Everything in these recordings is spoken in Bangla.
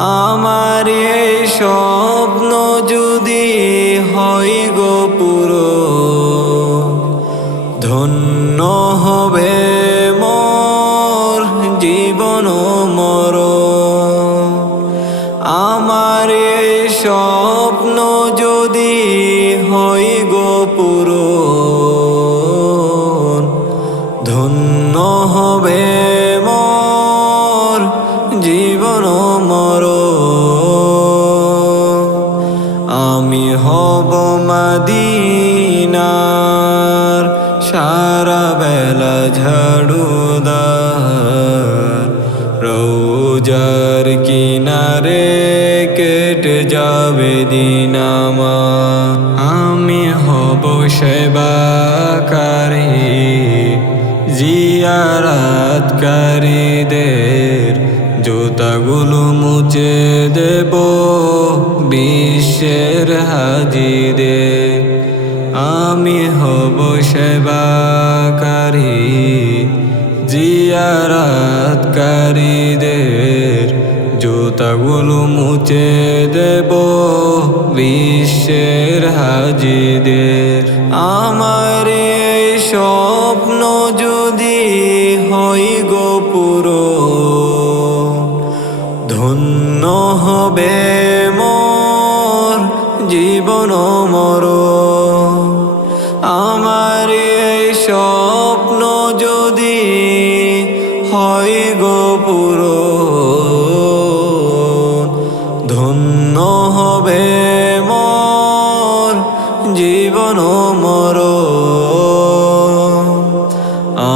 আমার স্বপ্ন যদি হয় গো পুরো, ধন্য হবে মোর জীবন মর। আমার স্বপ্ন যদি হয় গো ধন্য হবে হব মদিনার সারা বেলা ঝাড়ুদার রোজার কিনারে কেটে যাবে দিন আমার। আমি হব সেবাকারী, জিয়ারাতকারীদের জুতাগুলো মুছে দেব, বিশ্বের হাজিদের আমি হব সেবাকারী, জিয়ারাতকারীদের। জুতাগুলো মুছে দেব, বিশ্বের হাজিদের। আমার স্বপ্ন যদি হবে মোর জীবন মর। আমার এই স্বপ্ন যদি হয় গো পুরো ধন্য হবে মোর জীবন মর।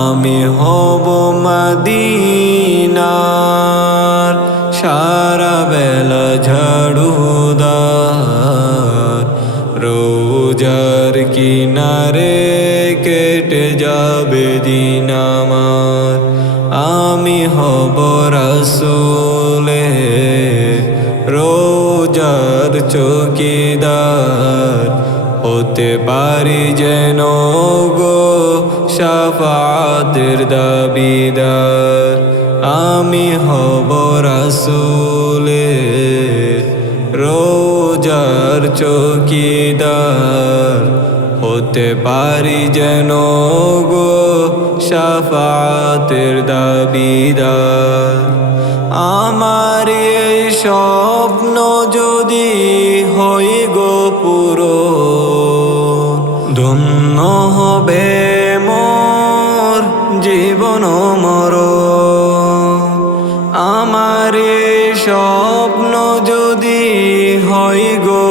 আমি হব মদিনার সারা কিনারে কেটে যাবে দিন আমার। আমি হব রসুলে রোজার চৌকিদার। হতে পারি যেন গো সাফাতের দাবিদার। আমি হব রাসুলে রোজার চৌকিদার। হতে পারি যেন গো সাফাতের দাবিদার। আমার এই স্বপ্ন যদি হয় গো পুরো ধন্য হবে মোর জীবন মর আমার স্বপ্ন যদি হয় গো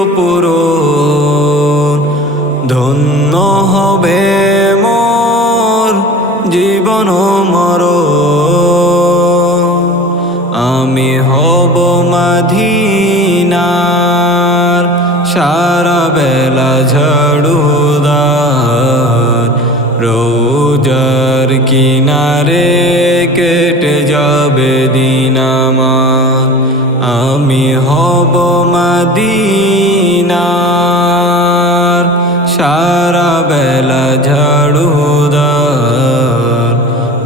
ধন্য হবে মোর জীবন মর আমি হব মাধিনার সারা বেলা ঝাড়ুদার। রোজার কিনারে কেটে যাবে দিন আমি হব মাদিনার সারা বেলা ঝাড়ুদার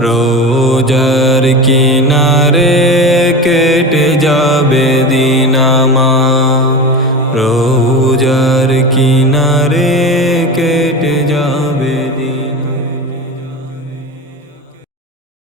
রোজার কিনারে কেটে যাবে দিনামা রোজার কিনারে